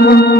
Thank mm -hmm. you.